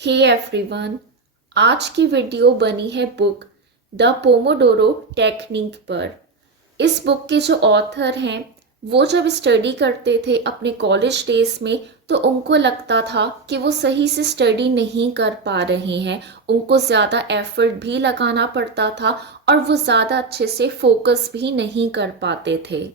Hey everyone, आज की video बनी है बुक द पोमोडोरो टेक्निक पर। इस बुक के जो ऑथर हैं वो जब स्टडी करते थे अपने कॉलेज डेज में तो उनको लगता था कि वो सही से स्टडी नहीं कर पा रहे हैं। उनको ज़्यादा एफर्ट भी लगाना पड़ता था और वो ज़्यादा अच्छे से फोकस भी नहीं कर पाते थे।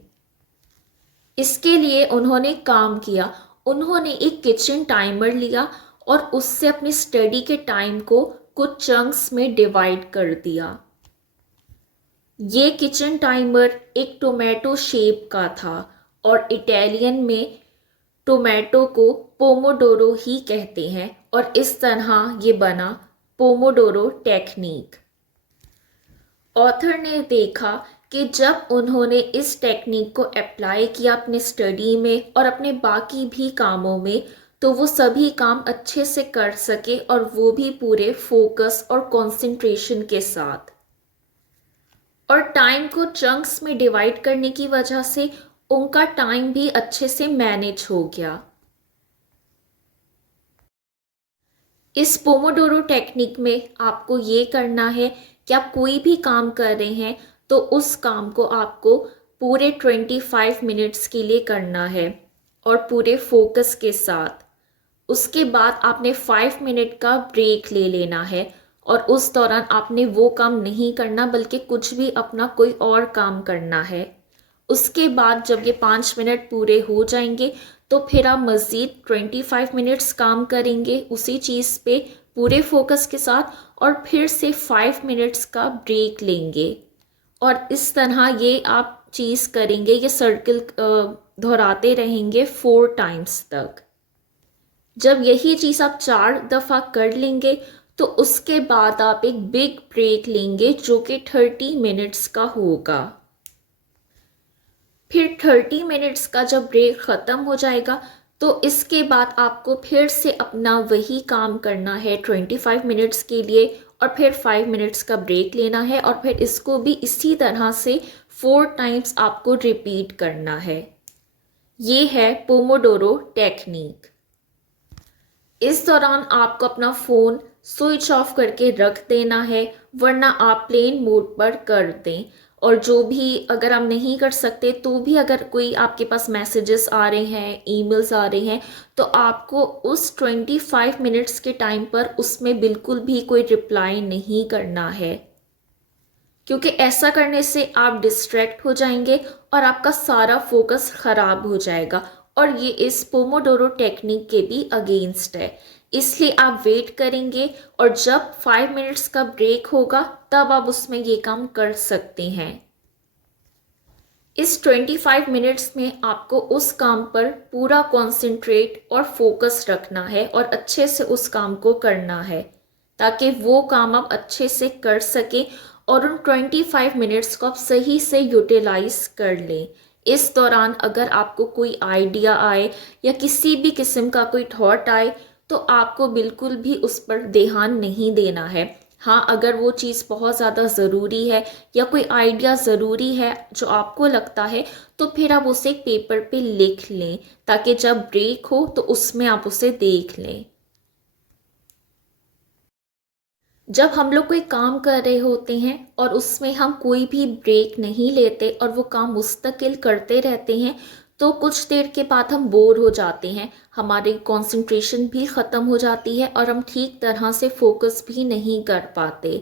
इसके लिए उन्होंने काम किया। उन्होंने एक किचन टाइमर लिया और उससे अपनी स्टडी के टाइम को कुछ चंक्स में डिवाइड कर दिया। ये किचन टाइमर एक टोमेटो शेप का था और इटालियन में टोमेटो को पोमोडोरो ही कहते हैं और इस तरह ये बना पोमोडोरो टेक्निक। ऑथर ने देखा कि जब उन्होंने इस टेक्निक को अप्लाई किया अपने स्टडी में और अपने बाकी भी कामों में तो वो सभी काम अच्छे से कर सके और वो भी पूरे फोकस और कंसंट्रेशन के साथ। और टाइम को चंक्स में डिवाइड करने की वजह से उनका टाइम भी अच्छे से मैनेज हो गया। इस पोमोडोरो टेक्निक में आपको ये करना है कि आप कोई भी काम कर रहे हैं तो उस काम को आपको पूरे 25 मिनट्स के लिए करना है और पूरे फोकस के साथ। उसके बाद आपने 5 मिनट का ब्रेक ले लेना है और उस दौरान आपने वो काम नहीं करना बल्कि कुछ भी अपना कोई और काम करना है। उसके बाद जब ये 5 मिनट पूरे हो जाएंगे तो फिर आप मज़ीद 25 मिनट्स काम करेंगे उसी चीज़ पे पूरे फोकस के साथ और फिर से 5 मिनट्स का ब्रेक लेंगे और इस तरह ये आप चीज़ करेंगे। ये सर्कल दोहराते रहेंगे 4 टाइम्स तक। जब यही चीज़ आप 4 दफ़ा कर लेंगे तो उसके बाद आप एक बिग ब्रेक लेंगे जो कि 30 मिनट्स का होगा। फिर 30 मिनट्स का जब ब्रेक ख़त्म हो जाएगा तो इसके बाद आपको फिर से अपना वही काम करना है 25 मिनट्स के लिए और फिर 5 मिनट्स का ब्रेक लेना है और फिर इसको भी इसी तरह से 4 टाइम्स आपको रिपीट करना है। ये है पोमोडोरो टेक्निक। इस दौरान आपको अपना फ़ोन स्विच ऑफ करके रख देना है वरना आप प्लेन मोड पर कर दें। और जो भी अगर आप नहीं कर सकते तो भी अगर कोई आपके पास मैसेजेस आ रहे हैं, ईमेल्स आ रहे हैं तो आपको उस 25 मिनट्स के टाइम पर उसमें बिल्कुल भी कोई रिप्लाई नहीं करना है, क्योंकि ऐसा करने से आप डिस्ट्रैक्ट हो जाएंगे और आपका सारा फोकस ख़राब हो जाएगा और ये इस पोमोडोरो टेक्निक के भी अगेंस्ट है। इसलिए आप वेट करेंगे और जब 5 मिनट्स का ब्रेक होगा तब आप उसमें ये काम कर सकते हैं। इस 25 मिनट्स में आपको उस काम पर पूरा कंसंट्रेट और फोकस रखना है और अच्छे से उस काम को करना है ताकि वो काम आप अच्छे से कर सकें और उन 25 मिनट्स को आप सही से यूटिलाइज कर लें। इस दौरान अगर आपको कोई आइडिया आए या किसी भी किस्म का कोई थॉट आए तो आपको बिल्कुल भी उस पर ध्यान नहीं देना है। हाँ, अगर वो चीज़ बहुत ज़्यादा ज़रूरी है या कोई आइडिया ज़रूरी है जो आपको लगता है तो फिर आप उसे एक पेपर पे लिख लें ताकि जब ब्रेक हो तो उसमें आप उसे देख लें। जब हम लोग कोई काम कर रहे होते हैं और उसमें हम कोई भी ब्रेक नहीं लेते और वो काम मुस्तकिल करते रहते हैं तो कुछ देर के बाद हम बोर हो जाते हैं, हमारी कंसंट्रेशन भी ख़त्म हो जाती है और हम ठीक तरह से फोकस भी नहीं कर पाते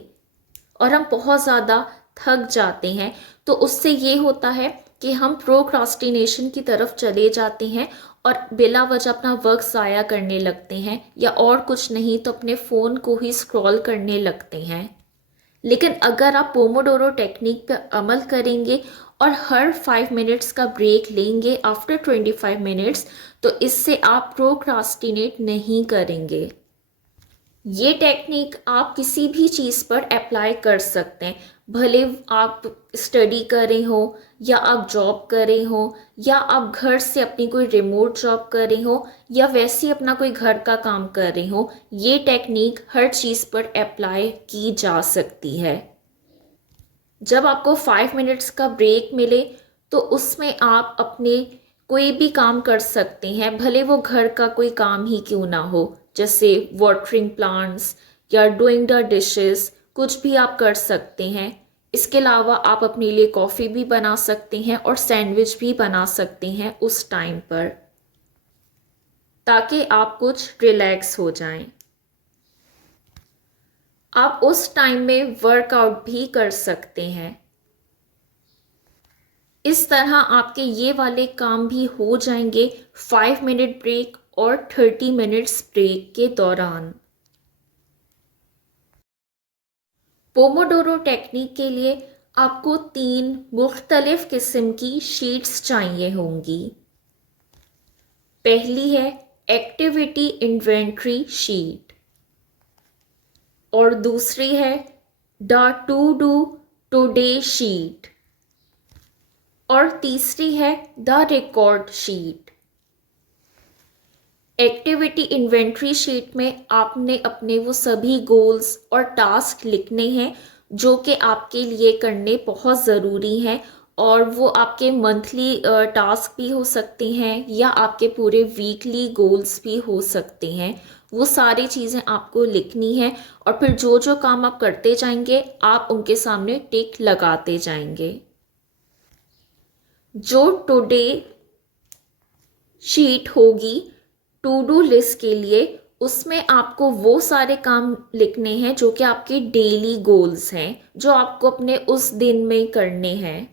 और हम बहुत ज़्यादा थक जाते हैं। तो उससे ये होता है कि हम प्रोक्रास्टिनेशन की तरफ चले जाते हैं और बिला वजह अपना वक्त ज़ाया करने लगते हैं या और कुछ नहीं तो अपने फ़ोन को ही स्क्रॉल करने लगते हैं। लेकिन अगर आप पोमोडोरो टेक्निक पर अमल करेंगे और हर 5 मिनट्स का ब्रेक लेंगे आफ्टर 25 मिनट्स तो इससे आप प्रोक्रास्टिनेट नहीं करेंगे। ये टेक्निक आप किसी भी चीज़ पर अप्लाई कर सकते हैं, भले आप स्टडी कर रहे हो या आप जॉब कर रहे हो या आप घर से अपनी कोई रिमोट जॉब कर रहे हो या वैसे ही अपना कोई घर का काम कर रहे हो। ये टेक्निक हर चीज़ पर अप्लाई की जा सकती है। जब आपको 5 मिनट्स का ब्रेक मिले तो उसमें आप अपने कोई भी काम कर सकते हैं, भले वो घर का कोई काम ही क्यों ना हो। जैसे वाटरिंग प्लांट्स या डूइंग द डिशेस, कुछ भी आप कर सकते हैं। इसके अलावा आप अपने लिए कॉफ़ी भी बना सकते हैं और सैंडविच भी बना सकते हैं उस टाइम पर, ताकि आप कुछ रिलैक्स हो जाएं। आप उस टाइम में वर्कआउट भी कर सकते हैं। इस तरह आपके ये वाले काम भी हो जाएंगे 5 मिनट ब्रेक और 30 मिनट्स ब्रेक के दौरान। पोमोडोरो टेक्निक के लिए आपको 3 मुख्तलिफ किस्म की शीट्स चाहिए होंगी। पहली है एक्टिविटी इन्वेंट्री शीट और दूसरी है the two do today sheet और तीसरी है the record sheet. Activity inventory sheet में आपने अपने वो सभी गोल्स और टास्क लिखने हैं जो कि आपके लिए करने बहुत ज़रूरी हैं, और वो आपके मंथली टास्क भी हो सकते हैं या आपके पूरे वीकली गोल्स भी हो सकते हैं। वो सारी चीज़ें आपको लिखनी है और फिर जो जो काम आप करते जाएंगे आप उनके सामने टिक लगाते जाएंगे। जो टुडे शीट होगी टू डू लिस्ट के लिए, उसमें आपको वो सारे काम लिखने हैं जो कि आपके डेली गोल्स हैं, जो आपको अपने उस दिन में करने हैं।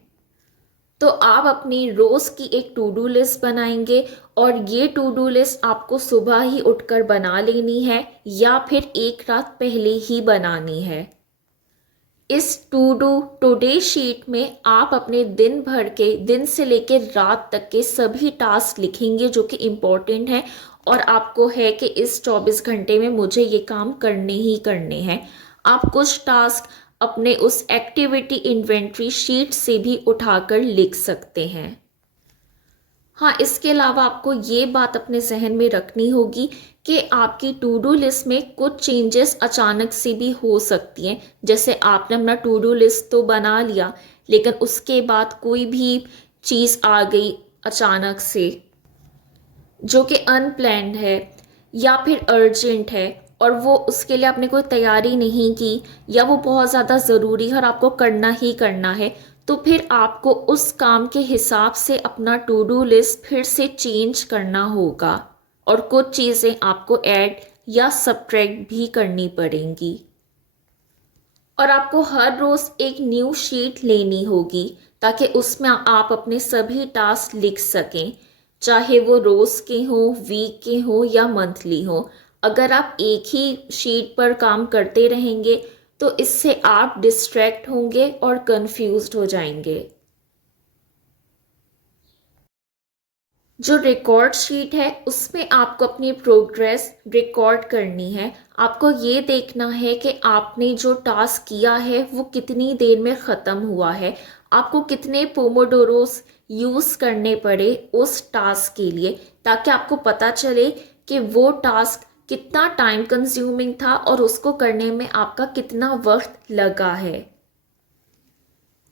तो आप अपनी रोज़ की एक टू डू लिस्ट बनाएंगे और ये टू डू लिस्ट आपको सुबह ही उठकर बना लेनी है या फिर एक रात पहले ही बनानी है। इस टू डू टुडे शीट में आप अपने दिन भर के, दिन से लेकर रात तक के सभी टास्क लिखेंगे जो कि इम्पोर्टेंट हैं और आपको है कि इस 24 घंटे में मुझे ये काम करने ही करने हैं। आप कुछ टास्क अपने उस एक्टिविटी इन्वेंट्री शीट से भी उठाकर लिख सकते हैं। हाँ, इसके अलावा आपको ये बात अपने जहन में रखनी होगी कि आपकी टू डू लिस्ट में कुछ चेंजेस अचानक से भी हो सकती हैं। जैसे आपने अपना टू डू लिस्ट तो बना लिया, लेकिन उसके बाद कोई भी चीज़ आ गई अचानक से जो कि अनप्लैन्ड है या फिर अर्जेंट है और वो उसके लिए आपने कोई तैयारी नहीं की या वो बहुत ज़्यादा ज़रूरी है और आपको करना ही करना है, तो फिर आपको उस काम के हिसाब से अपना टू डू लिस्ट फिर से चेंज करना होगा और कुछ चीज़ें आपको ऐड या सब्ट्रैक्ट भी करनी पड़ेंगी। और आपको हर रोज़ एक न्यू शीट लेनी होगी ताकि उसमें आप अपने सभी टास्क लिख सकें, चाहे वो रोज़ के हो, वीक के हो या मंथली हो। अगर आप एक ही शीट पर काम करते रहेंगे तो इससे आप डिस्ट्रैक्ट होंगे और कंफ्यूज्ड हो जाएंगे। जो रिकॉर्ड शीट है उसमें आपको अपनी प्रोग्रेस रिकॉर्ड करनी है। आपको ये देखना है कि आपने जो टास्क किया है वो कितनी देर में ख़त्म हुआ है, आपको कितने पोमोडोरोस यूज़ करने पड़े उस टास्क के लिए, ताकि आपको पता चले कि वो टास्क कितना टाइम कंज्यूमिंग था और उसको करने में आपका कितना वक्त लगा है।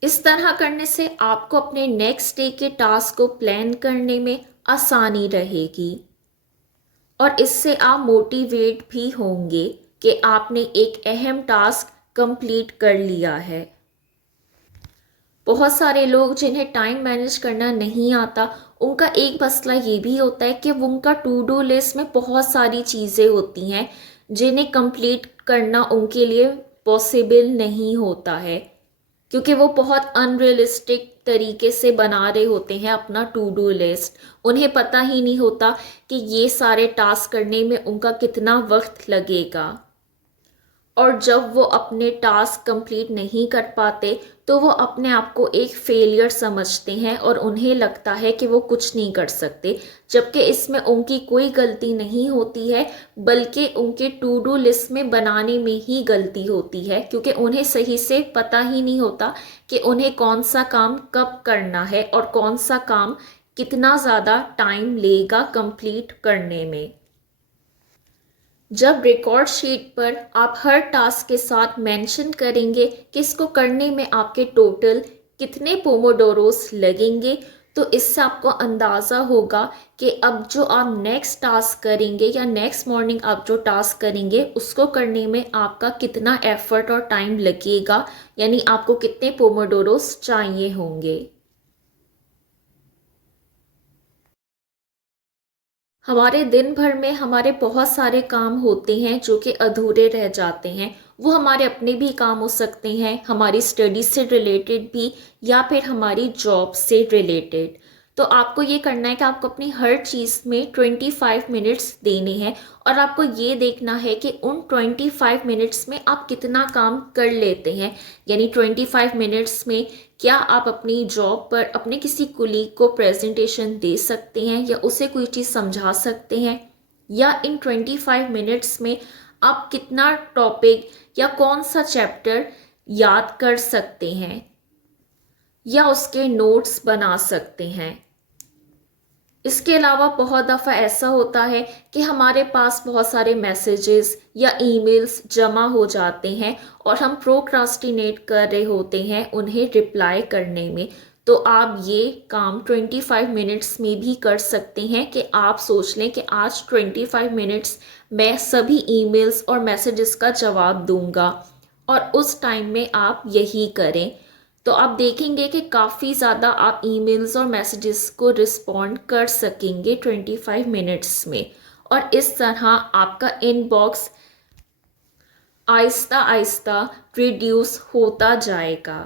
इस तरह करने से आपको अपने नेक्स्ट डे के टास्क को प्लान करने में आसानी रहेगी और इससे आप मोटिवेट भी होंगे कि आपने एक अहम टास्क कंप्लीट कर लिया है। बहुत सारे लोग जिन्हें टाइम मैनेज करना नहीं आता, उनका एक मसला ये भी होता है कि उनका टू डू लिस्ट में बहुत सारी चीज़ें होती हैं जिन्हें कंप्लीट करना उनके लिए पॉसिबल नहीं होता है, क्योंकि वो बहुत अनरियलिस्टिक तरीके से बना रहे होते हैं अपना टू डू लिस्ट। उन्हें पता ही नहीं होता कि ये सारे टास्क करने में उनका कितना वक्त लगेगा, और जब वो अपने टास्क कंप्लीट नहीं कर पाते तो वो अपने आप को एक फेलियर समझते हैं और उन्हें लगता है कि वो कुछ नहीं कर सकते, जबकि इसमें उनकी कोई गलती नहीं होती है, बल्कि उनके टू डू लिस्ट में बनाने में ही गलती होती है, क्योंकि उन्हें सही से पता ही नहीं होता कि उन्हें कौन सा काम कब करना है और कौन सा काम कितना ज़्यादा टाइम लेगा कंप्लीट करने में। जब रिकॉर्ड शीट पर आप हर टास्क के साथ मेंशन करेंगे कि इसको करने में आपके टोटल कितने पोमोडोरोस लगेंगे, तो इससे आपको अंदाज़ा होगा कि अब जो आप नेक्स्ट टास्क करेंगे या नेक्स्ट मॉर्निंग आप जो टास्क करेंगे उसको करने में आपका कितना एफर्ट और टाइम लगेगा, यानी आपको कितने पोमोडोरोस चाहिए होंगे। हमारे दिन भर में हमारे बहुत सारे काम होते हैं जो कि अधूरे रह जाते हैं। वो हमारे अपने भी काम हो सकते हैं, हमारी स्टडी से रिलेटेड भी, या फिर हमारी जॉब से रिलेटेड। तो आपको ये करना है कि आपको अपनी हर चीज़ में 25 मिनट्स देने हैं और आपको ये देखना है कि उन 25 मिनट्स में आप कितना काम कर लेते हैं। यानी 25 मिनट्स में क्या आप अपनी जॉब पर अपने किसी कुलीग को प्रेजेंटेशन दे सकते हैं या उसे कोई चीज़ समझा सकते हैं, या इन 25 मिनट्स में आप कितना टॉपिक या कौन सा चैप्टर याद कर सकते हैं या उसके नोट्स बना सकते हैं। इसके अलावा बहुत दफ़ा ऐसा होता है कि हमारे पास बहुत सारे मैसेजेस या ईमेल्स जमा हो जाते हैं और हम प्रोक्रास्टिनेट कर रहे होते हैं उन्हें रिप्लाई करने में। तो आप ये काम 25 मिनट्स में भी कर सकते हैं कि आप सोच लें कि आज 25 मिनट्स मैं सभी ईमेल्स और मैसेजेस का जवाब दूंगा और उस टाइम में आप यही करें। तो आप देखेंगे कि काफ़ी ज़्यादा आप ईमेल्स और मैसेजेस को रिस्पॉन्ड कर सकेंगे 25 मिनट्स में, और इस तरह आपका इनबॉक्स आहिस्ता आहिस्ता रिड्यूस होता जाएगा।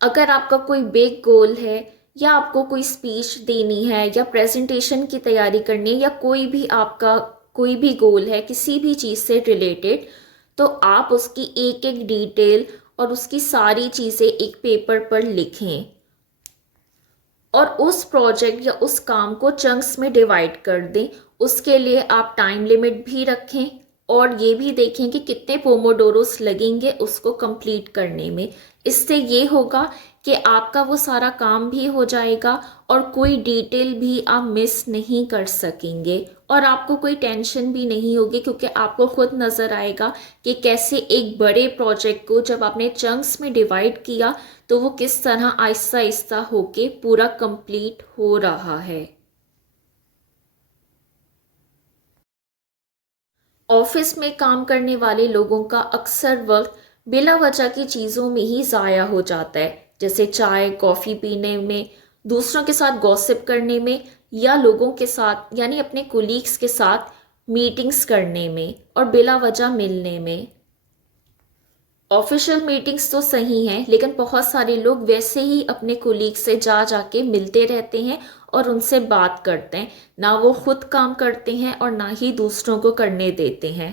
अगर आपका कोई बिग गोल है या आपको कोई स्पीच देनी है या प्रेजेंटेशन की तैयारी करनी है या कोई भी आपका कोई भी गोल है किसी भी चीज़ से रिलेटेड, तो आप उसकी एक एक डिटेल और उसकी सारी चीज़ें एक पेपर पर लिखें और उस प्रोजेक्ट या उस काम को चंक्स में डिवाइड कर दें। उसके लिए आप टाइम लिमिट भी रखें और ये भी देखें कि कितने पोमोडोरोस लगेंगे उसको कंप्लीट करने में। इससे ये होगा कि आपका वो सारा काम भी हो जाएगा और कोई डिटेल भी आप मिस नहीं कर सकेंगे और आपको कोई टेंशन भी नहीं होगी, क्योंकि आपको खुद नज़र आएगा कि कैसे एक बड़े प्रोजेक्ट को जब आपने चंक्स में डिवाइड किया तो वो किस तरह आहिस्ता आहिस्ता होके पूरा कंप्लीट हो रहा है। ऑफिस में काम करने वाले लोगों का अक्सर वक्त बिला वजह की चीज़ों में ही ज़ाया हो जाता है, जैसे चाय कॉफ़ी पीने में, दूसरों के साथ गॉसिप करने में, या लोगों के साथ यानी अपने कोलीग्स के साथ मीटिंग्स करने में और बिला वजह मिलने में। ऑफिशियल मीटिंग्स तो सही हैं, लेकिन बहुत सारे लोग वैसे ही अपने कोलीग से जा जाके मिलते रहते हैं और उनसे बात करते हैं। ना वो खुद काम करते हैं और ना ही दूसरों को करने देते हैं।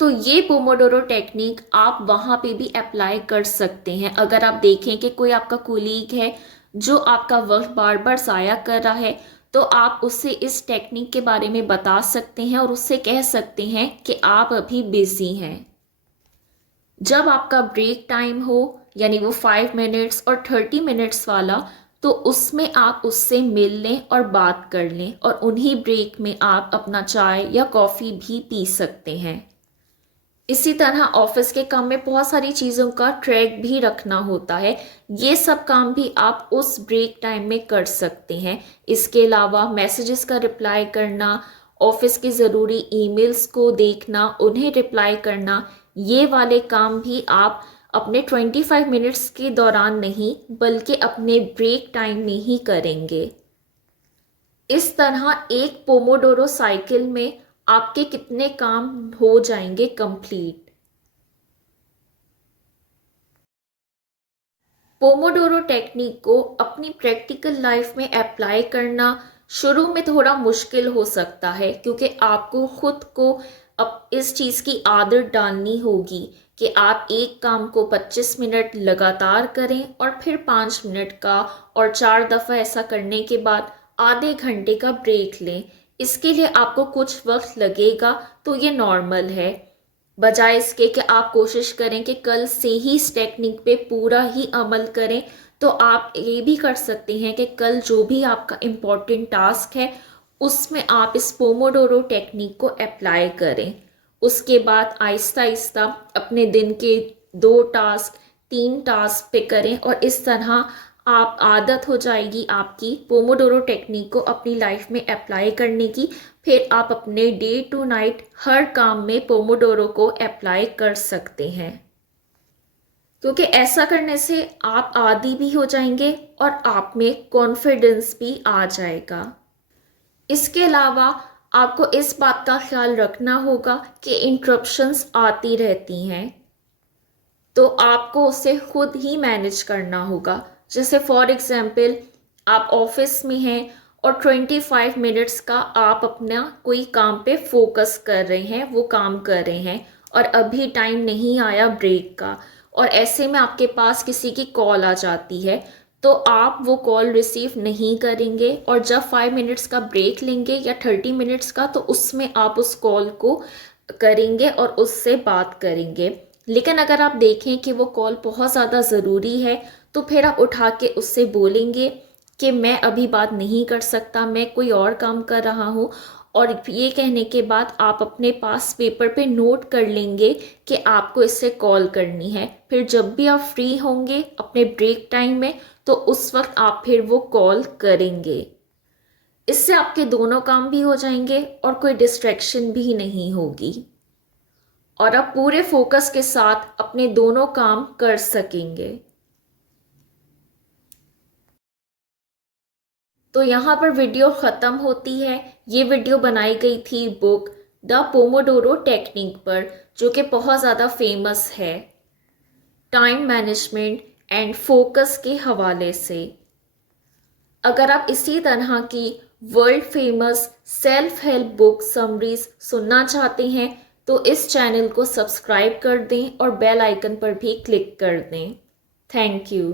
तो ये पोमोडोरो टेक्निक आप वहाँ पे भी अप्लाई कर सकते हैं। अगर आप देखें कि कोई आपका कोलीग है जो आपका वक्त बार बार ज़ाया कर रहा है, तो आप उससे इस टेक्निक के बारे में बता सकते हैं और उससे कह सकते हैं कि आप अभी बिज़ी हैं। जब आपका ब्रेक टाइम हो, यानी वो 5 मिनट्स और 30 मिनट्स वाला, तो उसमें आप उससे मिल लें और बात कर लें और उन्हीं ब्रेक में आप अपना चाय या कॉफ़ी भी पी सकते हैं। इसी तरह ऑफिस के काम में बहुत सारी चीज़ों का ट्रैक भी रखना होता है। ये सब काम भी आप उस ब्रेक टाइम में कर सकते हैं। इसके अलावा मैसेजेस का रिप्लाई करना, ऑफिस के ज़रूरी ईमेल्स को देखना, उन्हें रिप्लाई करना, ये वाले काम भी आप अपने 25 मिनट्स के दौरान नहीं बल्कि अपने ब्रेक टाइम में ही करेंगे। इस तरह एक पोमोडोरो साइकिल में आपके कितने काम हो जाएंगे कंप्लीट। पोमोडोरो टेक्निक को अपनी प्रैक्टिकल लाइफ में अप्लाई करना शुरू में थोड़ा मुश्किल हो सकता है, क्योंकि आपको खुद को अब इस चीज़ की आदत डालनी होगी कि आप एक काम को 25 मिनट लगातार करें और फिर 5 मिनट का, और 4 दफ़ा ऐसा करने के बाद आधे घंटे का ब्रेक लें। इसके लिए आपको कुछ वक्त लगेगा, तो ये नॉर्मल है। बजाय इसके कि आप कोशिश करें कि कल से ही इस टेक्निक पे पूरा ही अमल करें, तो आप ये भी कर सकते हैं कि कल जो भी आपका इम्पोर्टेंट टास्क है उसमें आप इस पोमोडोरो टेक्निक को अप्लाई करें। उसके बाद आहिस्ता आहिस्ता अपने दिन के 2 टास्क, 3 टास्क पे करें और इस तरह आप आदत हो जाएगी आपकी पोमोडोरो टेक्निक को अपनी लाइफ में अप्लाई करने की। फिर आप अपने डे टू नाइट हर काम में पोमोडोरो को अप्लाई कर सकते हैं, क्योंकि ऐसा करने से आप आदी भी हो जाएंगे और आप में कॉन्फिडेंस भी आ जाएगा। इसके अलावा आपको इस बात का ख्याल रखना होगा कि इंटरप्शंस आती रहती हैं, तो आपको उसे खुद ही मैनेज करना होगा। जैसे फॉर एग्जांपल आप ऑफिस में हैं और 25 मिनट्स का आप अपना कोई काम पे फोकस कर रहे हैं, वो काम कर रहे हैं और अभी टाइम नहीं आया ब्रेक का, और ऐसे में आपके पास किसी की कॉल आ जाती है, तो आप वो कॉल रिसीव नहीं करेंगे और जब 5 मिनट्स का ब्रेक लेंगे या 30 मिनट्स का, तो उसमें आप उस कॉल को करेंगे और उससे बात करेंगे। लेकिन अगर आप देखें कि वो कॉल बहुत ज़्यादा ज़रूरी है, तो फिर आप उठा के उससे बोलेंगे कि मैं अभी बात नहीं कर सकता, मैं कोई और काम कर रहा हूँ। और ये कहने के बाद आप अपने पास पेपर पे नोट कर लेंगे कि आपको इससे कॉल करनी है। फिर जब भी आप फ्री होंगे अपने ब्रेक टाइम में, तो उस वक्त आप फिर वो कॉल करेंगे। इससे आपके दोनों काम भी हो जाएंगे और कोई डिस्ट्रैक्शन भी नहीं होगी और आप पूरे फोकस के साथ अपने दोनों काम कर सकेंगे। तो यहाँ पर वीडियो ख़त्म होती है। ये वीडियो बनाई गई थी बुक द पोमोडोरो टेक्निक पर, जो कि बहुत ज़्यादा फेमस है टाइम मैनेजमेंट एंड फोकस के हवाले से। अगर आप इसी तरह की world famous self help book summaries सुनना चाहते हैं, तो इस चैनल को सब्सक्राइब कर दें और बेल आइकन पर भी क्लिक कर दें। Thank you.